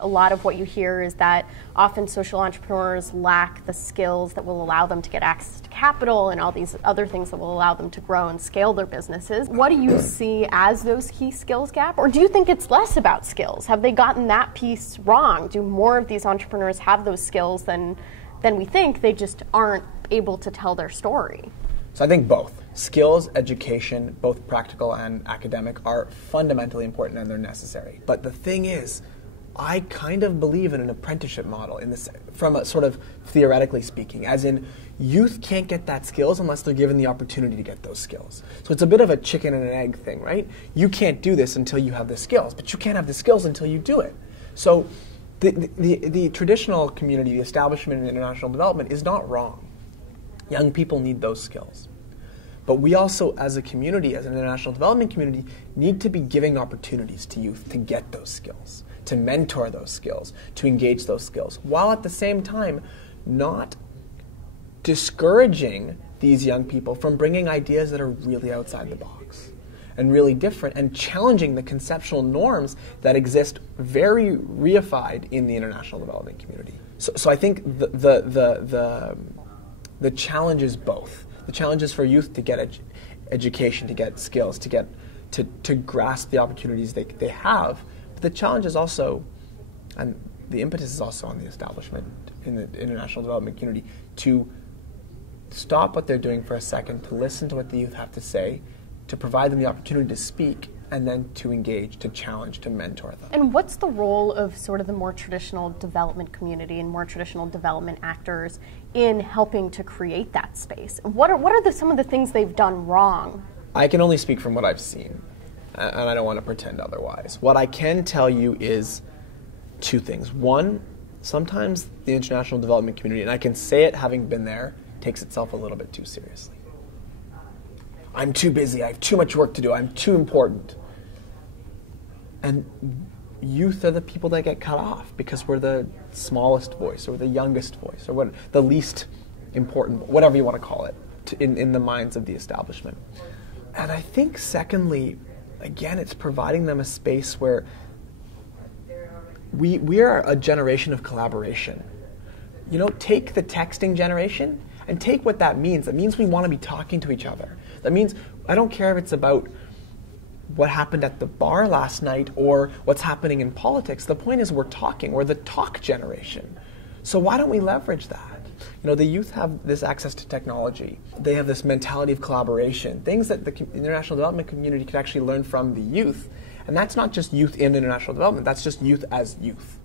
A lot of what you hear is that often social entrepreneurs lack the skills that will allow them to get access to capital and all these other things that will allow them to grow and scale their businesses. What do you see as those key skills gap? Or do you think it's less about skills? Have they gotten that piece wrong? Do more of these entrepreneurs have those skills than we think? They just aren't able to tell their story. So I think both. Skills, education, both practical and academic, are fundamentally important and they're necessary. But the thing is, I kind of believe in an apprenticeship model in this, from a sort of theoretically speaking, as in youth can't get that skills unless they're given the opportunity to get those skills. So it's a bit of a chicken and an egg thing, right? You can't do this until you have the skills, but you can't have the skills until you do it. So the traditional community, the establishment in international development is not wrong. Young people need those skills. But we also, as a community, as an international development community, need to be giving opportunities to youth to get those skills, to mentor those skills, to engage those skills, while at the same time not discouraging these young people from bringing ideas that are really outside the box and really different, and challenging the conceptual norms that exist very reified in the international development community. So I think the challenge is both. The challenge is for youth to get education, to get skills, to grasp the opportunities they have. But the challenge is also, and the impetus is also on the establishment in the international development community, to stop what they're doing for a second, to listen to what the youth have to say, to provide them the opportunity to speak, and then to engage, to challenge, to mentor them. And what's the role of sort of the more traditional development community and more traditional development actors in helping to create that space? What are some of the things they've done wrong? I can only speak from what I've seen, and I don't want to pretend otherwise. What I can tell you is two things. One, sometimes the international development community, and I can say it having been there, takes itself a little bit too seriously. I'm too busy, I have too much work to do, I'm too important. And youth are the people that get cut off because we're the smallest voice or the youngest voice or the least important, whatever you want to call it, in the minds of the establishment. And I think secondly, again, it's providing them a space where we are a generation of collaboration. You know, take the texting generation and take what that means. That means we want to be talking to each other. That means, I don't care if it's about what happened at the bar last night or what's happening in politics. The point is we're talking. We're the talk generation. So why don't we leverage that? You know, the youth have this access to technology. They have this mentality of collaboration, things that the international development community could actually learn from the youth. And that's not just youth in international development. That's just youth as youth.